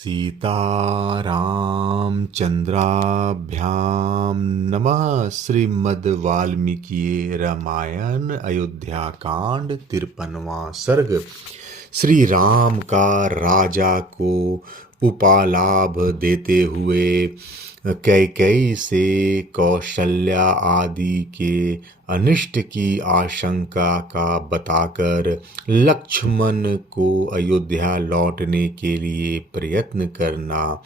सीतारामचन्द्राभ्यां नमः। श्रीमद् वाल्मीकि रामायण अयोध्या कांड 53वां सर्ग। श्री राम का राजा को उपालाभ देते हुए कैकेयी से कौशल्या आदि के अनिष्ट की आशंका का बताकर लक्ष्मण को अयोध्या लौटने के लिए प्रयत्न करना।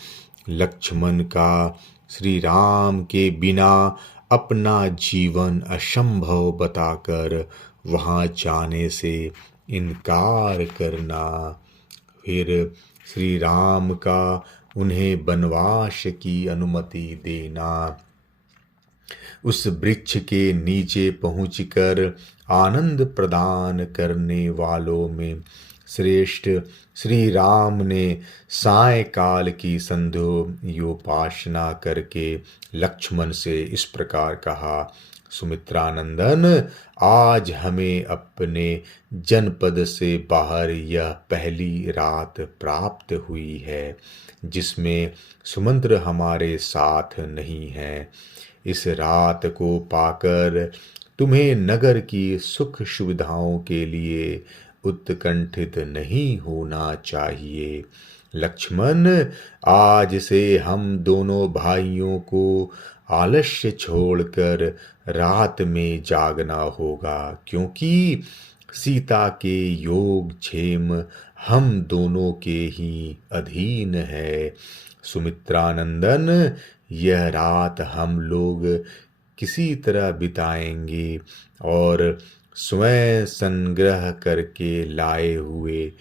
लक्ष्मण का श्री राम के बिना अपना जीवन असंभव बताकर वहाँ जाने से इनकार करना। फिर श्री राम का उन्हें वनवास की अनुमति देना। उस वृक्ष के नीचे पहुंचकर आनंद प्रदान करने वालों में श्रेष्ठ श्री राम ने सायंकाल की संध्योपासना करके लक्ष्मण से इस प्रकार कहा। सुमित्रानंदन, आज हमें अपने जनपद से बाहर यह पहली रात प्राप्त हुई है जिसमें सुमंत्र हमारे साथ नहीं है। इस रात को पाकर तुम्हें नगर की सुख सुविधाओं के लिए उत्कंठित नहीं होना चाहिए। लक्ष्मण, आज से हम दोनों भाइयों को आलस्य छोड़कर रात में जागना होगा, क्योंकि सीता के योग क्षेम हम दोनों के ही अधीन है। सुमित्रानंदन, यह रात हम लोग किसी तरह बिताएंगे और स्वयं संग्रह करके लाए हुए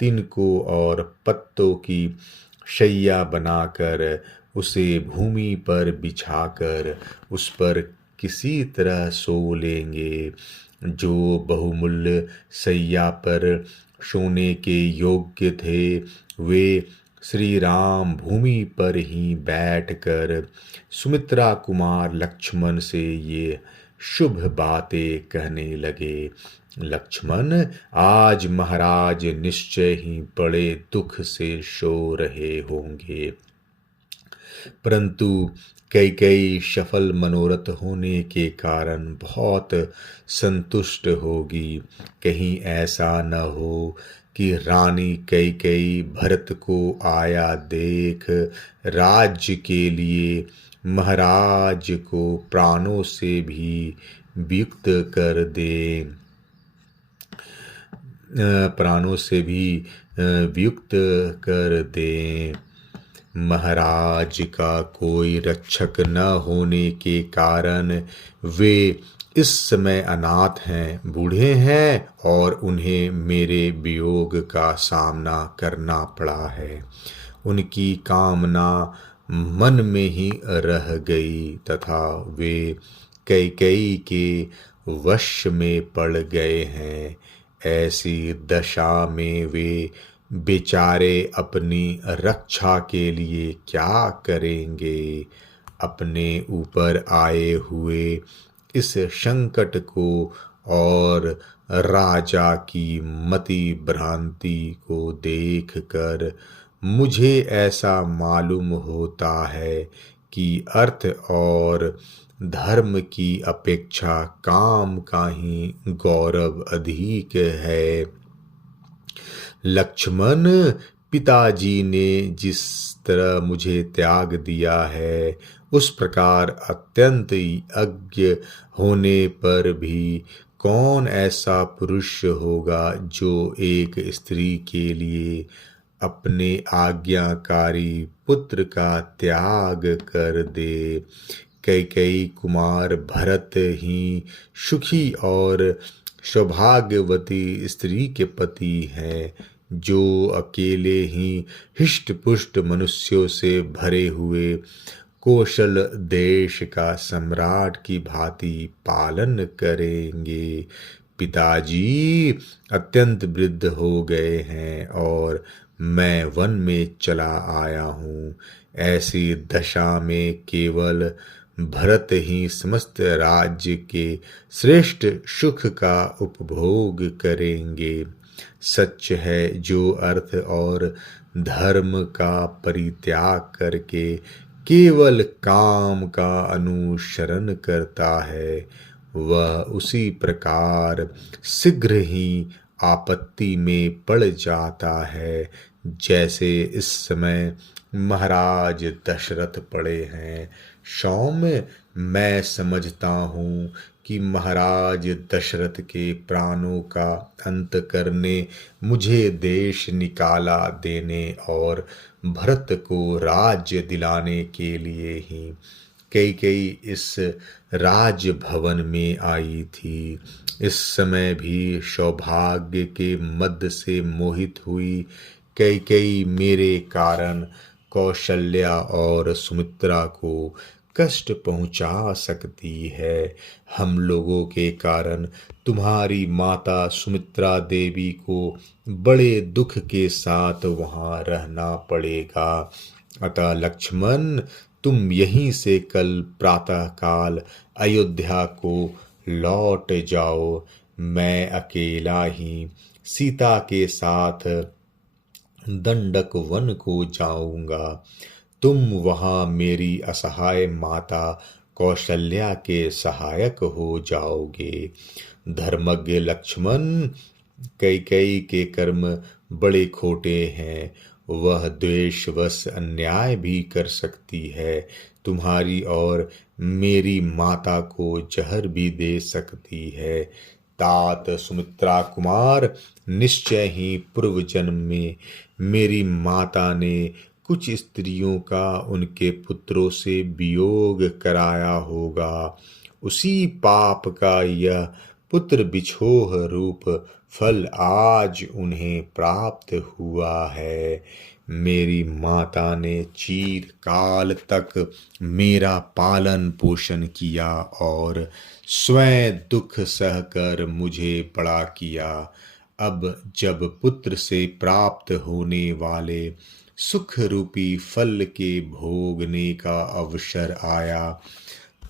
तिनकों और पत्तों की शैया बनाकर उसे भूमि पर बिछाकर उस पर किसी तरह सो लेंगे। जो बहुमूल्य शैया पर सोने के योग्य थे वे श्री राम भूमि पर ही बैठकर सुमित्रा कुमार लक्ष्मण से ये शुभ बातें कहने लगे। लक्ष्मण, आज महाराज निश्चय ही बड़े दुख से सो रहे होंगे, परंतु कैकेयी सफल मनोरथ होने के कारण बहुत संतुष्ट होगी। कहीं ऐसा न हो कि रानी कैकेयी भरत को आया देख राज्य के लिए महाराज को प्राणों से भी वियुक्त कर दे, महाराज का कोई रक्षक न होने के कारण वे इस समय अनाथ हैं, बूढ़े हैं और उन्हें मेरे वियोग का सामना करना पड़ा है। उनकी कामना मन में ही रह गई तथा वे कैकेयी के वश में पड़ गए हैं। ऐसी दशा में वे बेचारे अपनी रक्षा के लिए क्या करेंगे। अपने ऊपर आए हुए इस संकट को और राजा की मति भ्रांति को देखकर मुझे ऐसा मालूम होता है कि अर्थ और धर्म की अपेक्षा काम का ही गौरव अधिक है। लक्ष्मण, पिताजी ने जिस तरह मुझे त्याग दिया है उस प्रकार अत्यंत अज्ञ होने पर भी कौन ऐसा पुरुष होगा जो एक स्त्री के लिए अपने आज्ञाकारी पुत्र का त्याग कर दे। कैकेयी कुमार भरत ही सुखी और सौभाग्यवती स्त्री के पति हैं, जो अकेले ही हिष्ट पुष्ट मनुष्यों से भरे हुए कौशल देश का सम्राट की भांति पालन करेंगे। पिताजी अत्यंत वृद्ध हो गए हैं और मैं वन में चला आया हूँ। ऐसी दशा में केवल भरत ही समस्त राज्य के श्रेष्ठ सुख का उपभोग करेंगे। सच है, जो अर्थ और धर्म का परित्याग करके केवल काम का अनुसरण करता है, वह उसी प्रकार शीघ्र ही आपत्ति में पड़ जाता है जैसे इस समय महाराज दशरथ पड़े हैं। सौम्य, मैं समझता हूँ कि महाराज दशरथ के प्राणों का अंत करने, मुझे देश निकाला देने और भरत को राज्य दिलाने के लिए ही कैकेयी इस राजभवन में आई थी। इस समय भी सौभाग्य के मद से मोहित हुई कैकेयी मेरे कारण कौशल्या और सुमित्रा को कष्ट पहुंचा सकती है। हम लोगों के कारण तुम्हारी माता सुमित्रा देवी को बड़े दुख के साथ वहां रहना पड़ेगा। अतः लक्ष्मण, तुम यहीं से कल प्रातःकाल अयोध्या को लौट जाओ। मैं अकेला ही सीता के साथ दंडक वन को जाऊंगा। तुम वहां मेरी असहाय माता कौशल्या के सहायक हो जाओगे। धर्मज्ञ लक्ष्मण, कैकेयी के कर्म बड़े खोटे हैं। वह द्वेषवश अन्याय भी कर सकती है। तुम्हारी और मेरी माता को जहर भी दे सकती है। तात सुमित्रा कुमार, निश्चय ही पूर्व जन्म में मेरी माता ने कुछ स्त्रियों का उनके पुत्रों से वियोग कराया होगा। उसी पाप का यह पुत्र बिछोह रूप फल आज उन्हें प्राप्त हुआ है। मेरी माता ने चिरकाल तक मेरा पालन पोषण किया और स्वयं दुख सहकर मुझे बड़ा किया। अब जब पुत्र से प्राप्त होने वाले सुख रूपी फल के भोगने का अवसर आया,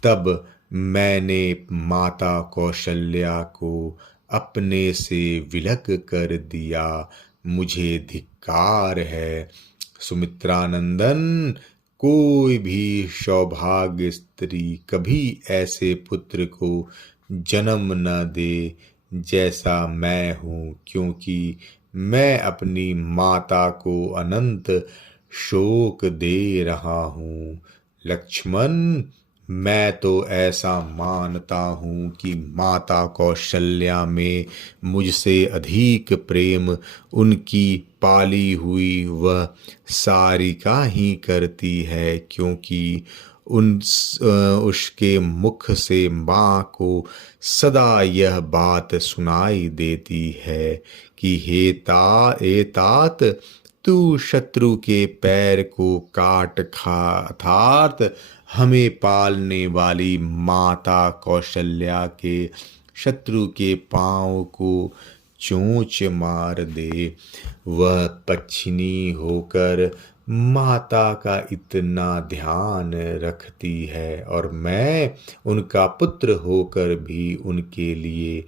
तब मैंने माता कौशल्या को अपने से विलग कर दिया। मुझे धिक्कार है। सुमित्रानंदन, कोई भी सौभाग्य स्त्री कभी ऐसे पुत्र को जन्म न दे जैसा मैं हूँ, क्योंकि मैं अपनी माता को अनंत शोक दे रहा हूँ। लक्ष्मण, मैं तो ऐसा मानता हूँ कि माता कौशल्या में मुझसे अधिक प्रेम उनकी पाली हुई वह सारिका ही करती है, क्योंकि उसके मुख से माँ को सदा यह बात सुनाई देती है कि हे तात, तू शत्रु के पैर को काट खा, अर्थात हमें पालने वाली माता कौशल्या के शत्रु के पांव को चोंच मार दे। वह पक्षिणी होकर माता का इतना ध्यान रखती है और मैं उनका पुत्र होकर भी उनके लिए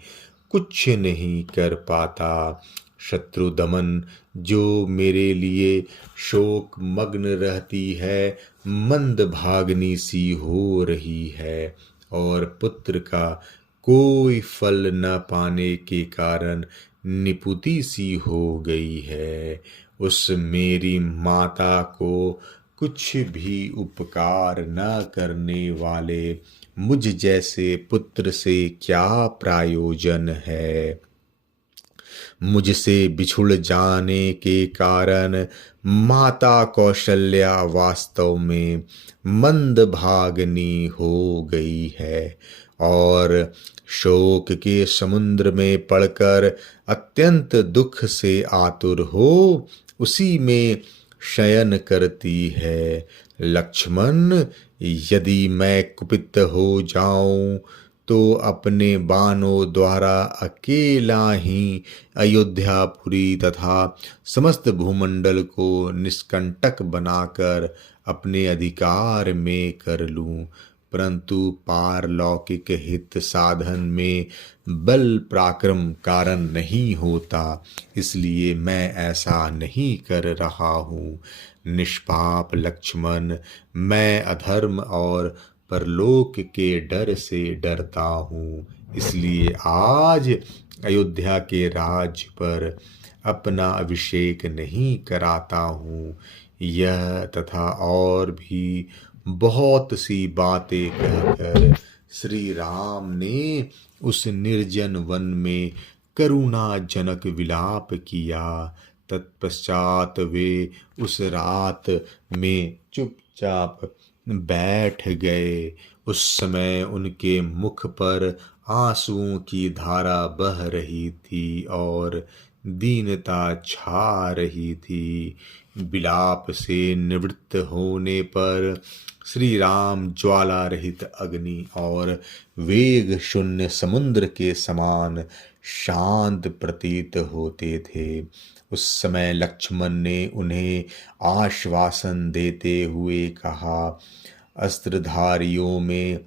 कुछ नहीं कर पाता। शत्रु दमन जो मेरे लिए शोक मग्न रहती है, मंद भागनी सी हो रही है और पुत्र का कोई फल न पाने के कारण निपुती सी हो गई है। उस मेरी माता को कुछ भी उपकार न करने वाले मुझ जैसे पुत्र से क्या प्रयोजन है। मुझसे बिछुड़ जाने के कारण माता कौशल्या वास्तव में मंदभागिनी हो गई है और शोक के समुद्र में पड़कर अत्यंत दुख से आतुर हो उसी में शयन करती है। लक्ष्मण, यदि मैं कुपित हो जाऊं तो अपने बाणों द्वारा अकेला ही अयोध्यापुरी तथा समस्त भूमंडल को निष्कंटक बनाकर अपने अधिकार में कर लूं, परंतु पारलौकिक हित साधन में बल पराक्रम कारण नहीं होता, इसलिए मैं ऐसा नहीं कर रहा हूँ। निष्पाप लक्ष्मण, मैं अधर्म और परलोक के डर से डरता हूँ, इसलिए आज अयोध्या के राज्य पर अपना अभिषेक नहीं कराता हूँ। यह तथा और भी बहुत सी बातें कहकर श्री राम ने उस निर्जन वन में करुणाजनक विलाप किया। तत्पश्चात वे उस रात में चुपचाप बैठ गए। उस समय उनके मुख पर आंसुओं की धारा बह रही थी और दीनता छा रही थी। विलाप से निवृत्त होने पर श्री राम ज्वाला रहित अग्नि और वेग शून्य समुद्र के समान शांत प्रतीत होते थे। उस समय लक्ष्मण ने उन्हें आश्वासन देते हुए कहा, अस्त्रधारियों में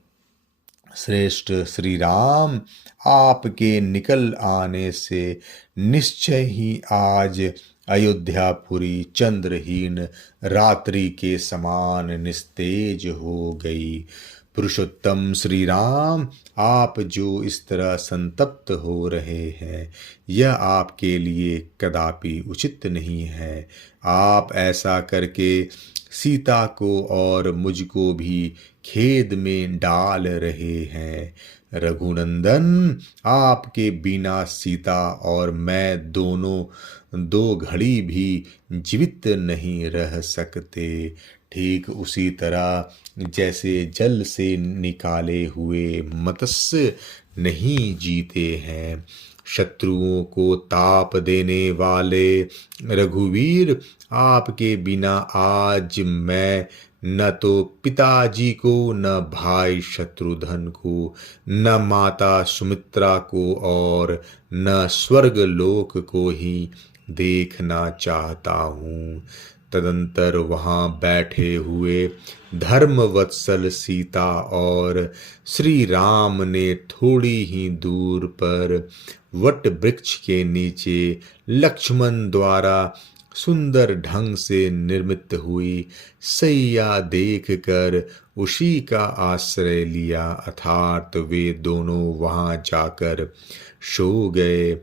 श्रेष्ठ श्री राम, आपके निकल आने से निश्चय ही आज अयोध्यापुरी चंद्रहीन रात्रि के समान निस्तेज हो गई। पुरुषोत्तम श्री राम, आप जो इस तरह संतप्त हो रहे हैं, यह आपके लिए कदापि उचित नहीं है। आप ऐसा करके सीता को और मुझको भी खेद में डाल रहे हैं। रघुनंदन, आपके बिना सीता और मैं दोनों दो घड़ी भी जीवित नहीं रह सकते। ठीक उसी तरह जैसे जल से निकाले हुए मत्स्य नहीं जीते हैं। शत्रुओं को ताप देने वाले रघुवीर, आपके बिना आज मैं न तो पिताजी को, न भाई शत्रुघ्न को, न माता सुमित्रा को और न स्वर्ग लोक को ही देखना चाहता हूँ। तदंतर वहाँ बैठे हुए धर्मवत्सल सीता और श्री राम ने थोड़ी ही दूर पर वट वृक्ष के नीचे लक्ष्मण द्वारा सुंदर ढंग से निर्मित हुई सैया देखकर उसी का आश्रय लिया, अर्थात वे दोनों वहां जाकर सो गए।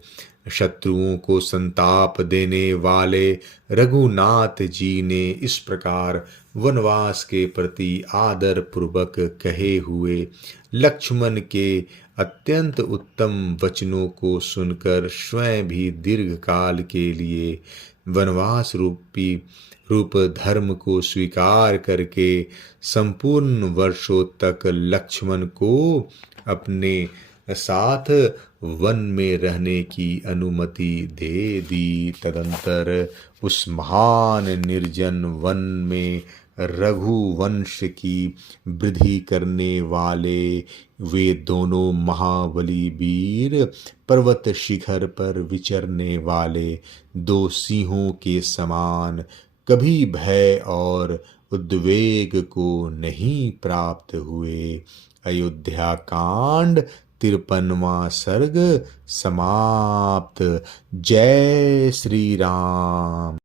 शत्रुओं को संताप देने वाले रघुनाथ जी ने इस प्रकार वनवास के प्रति आदर पूर्वक कहे हुए लक्ष्मण के अत्यंत उत्तम वचनों को सुनकर स्वयं भी दीर्घ काल के लिए वनवास रूप धर्म को स्वीकार करके संपूर्ण वर्षों तक लक्ष्मण को अपने साथ वन में रहने की अनुमति दे दी। तदंतर उस महान निर्जन वन में रघुवंश की वृद्धि करने वाले वे दोनों महाबली वीर पर्वत शिखर पर विचरने वाले दो सिंहों के समान कभी भय और उद्वेग को नहीं प्राप्त हुए। अयोध्या कांड 53वां सर्ग समाप्त। जय श्री राम।